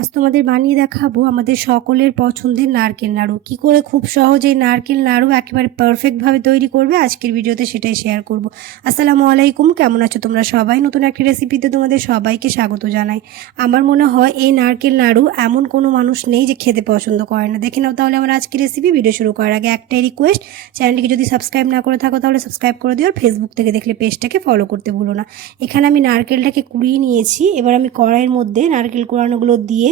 আজ তোমাদের বানিয়ে দেখাবো আমাদের সকলের পছন্দের নারকেল নাড়ু। কি করে খুব সহজেই নারকেল নাড়ু একেবারে পারফেক্টভাবে তৈরি করবে আজকের ভিডিওতে সেটাই শেয়ার করব। আসসালামু আলাইকুম, কেমন আছো তোমরা সবাই? নতুন একটি রেসিপিতে তোমাদের সবাইকে স্বাগত জানাই। আমার মনে হয় এই নারকেল নাড়ু এমন কোনো মানুষ নেই যে খেতে পছন্দ করে না। দেখে নাও তাহলে আমার আজকের রেসিপি ভিডিও শুরু করার আগে একটাই রিকোয়েস্ট চ্যানেলটিকে যদি সাবস্ক্রাইব না করে থাকো তাহলে সাবস্ক্রাইব করে দিও আর ফেসবুক থেকে দেখলে পেজটাকে ফলো করতে ভুলো না। এখানে আমি নারকেলটাকে কুড়িয়ে নিয়েছি, এবার আমি কড়াইয়ের মধ্যে নারকেল কুড়ানোগুলো দিয়ে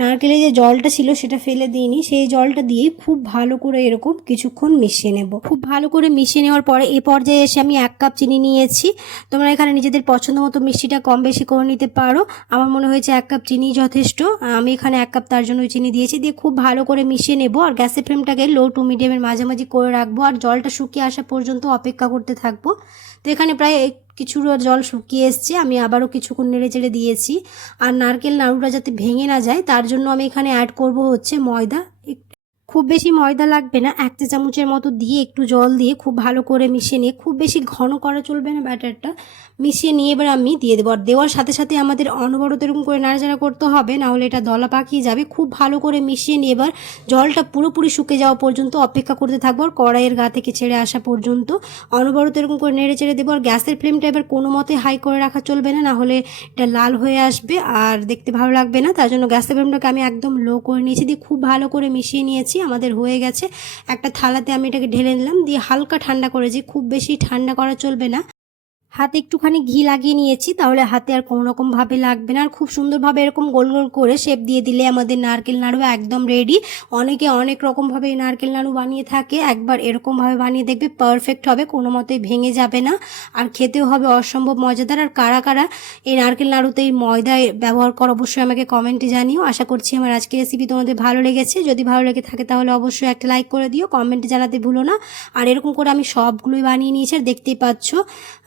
নারকেলের যে জলটা ছিল সেটা ফেলে দিইনি। সেই জলটা দিয়ে খুব ভালো করে এরকম কিছুক্ষণ মিশিয়ে নেব। খুব ভালো করে মিশিয়ে নেওয়ার পরে এই পর্যায়ে এসে আমি এক কাপ চিনি নিয়েছি। তোমরা এখানে নিজেদের পছন্দ মতো মিষ্টিটা কম বেশি করে নিতে পারো। আমার মনে হয়েছে এক কাপ চিনি যথেষ্ট। আমি এখানে এক কাপ তার জন্য চিনি দিয়েছি। দিয়ে খুব ভালো করে মিশিয়ে নেব আর গ্যাসের ফ্লেমটাকে লো টু মিডিয়ামের মাঝামাঝি করে রাখব। আর জলটা শুকিয়ে আসা পর্যন্ত অপেক্ষা করতে থাকব। তো এখানে প্রায় কিছু জল শুকিয়ে এসছে, আমি আবারও কিছুক্ষণ নেড়ে চেড়ে দিয়েছি। আর নারকেল নাড়ুটা যাতে ভেঙে না যায়, তার জন্য আমি এখানে অ্যাড করব হচ্ছে ময়দা খুব বেশি ময়দা লাগবে না, এক চা চামচের মতো দিয়ে একটু জল দিয়ে খুব ভালো করে মিশিয়ে নিয়ে, খুব বেশি ঘন করা চলবে না ব্যাটারটা, মিশিয়ে নিয়ে এবার আমি দিয়ে দেবো। আর দেওয়ার সাথে সাথে আমাদের অনবরত এরকম করে নাড়াচাড়া করতে হবে, না হলে এটা দলা পাকিয়ে যাবে। খুব ভালো করে মিশিয়ে নিয়ে এবার জলটা পুরোপুরি শুকে যাওয়া পর্যন্ত অপেক্ষা করতে থাকব, আর কড়াইয়ের গা থেকে ছেড়ে আসা পর্যন্ত অনবরত এরকম করে নেড়ে চেড়ে দেবো। আর গ্যাসের ফ্লেমটা এবার কোনো মতে হাই করে রাখা চলবে না না হলে এটা লাল হয়ে আসবে আর দেখতে ভালো লাগবে না, তার জন্য গ্যাসের ফ্লেমটাকে আমি একদম লো করে নিয়েছি, দিয়ে খুব ভালো করে মিশিয়ে নিয়েছি। আমাদের হয়ে গেছে। একটা থালাতে আমি এটাকে ঢেলে নিলাম। দিয়ে হালকা ঠান্ডা করেছি। খুব বেশি ঠান্ডা করা চলবে না। হাতে একটুখানি ঘি লাগিয়ে নিয়েছি তাহলে হাতে আর কোনো রকম ভাবে লাগবে না। আর খুব সুন্দরভাবে এরকম গোল গোল করে শেপ দিয়ে দিলে আমাদের নারকেল নাড়ু একদম রেডি অনেকে অনেক রকমভাবে নারকেল নাড়ু বানিয়ে থাকে একবার এরকমভাবে বানিয়ে দেখবে পারফেক্ট হবে কোনো মতেই ভেঙে যাবে না। আর খেতেও হবে অসম্ভব মজাদার। আর কারা কারা এই নারকেল নাড়ুতে এই ময়দা ব্যবহার কর অবশ্যই আমাকে কমেন্টে জানিও। আশা করছি আমার আজকের রেসিপি তোমাদের ভালো লেগেছে। যদি ভালো লেগে থাকে তাহলে অবশ্যই একটা লাইক করে দিও কমেন্টে জানাতে ভুলো না। আর এরকম করে আমি সবগুলোই বানিয়ে নিয়েছি আর দেখতেই পাচ্ছ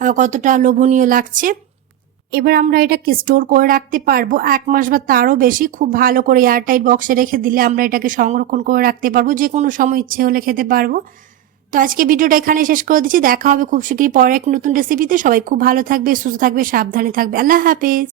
আহ, কতটা লোভনীয় লাগছে? এবার আমরা এটাকে স্টোর করে রাখতে পারব। এক মাস বা তারও বেশি খুব ভালো করে এয়ারটাইট বক্সে রেখে দিলে আমরা এটাকে সংরক্ষণ করে রাখতে পারব। যে কোনো সময় ইচ্ছে হলে খেতে পারব। তো আজকে ভিডিওটা এখানে শেষ করে দিচ্ছি। দেখা হবে খুব শীঘ্রই পরে এক নতুন রেসিপিতে সবাই খুব ভালো থাকবে, সুস্থ থাকবে, সাবধানে থাকবে। আল্লাহ হাফেজ।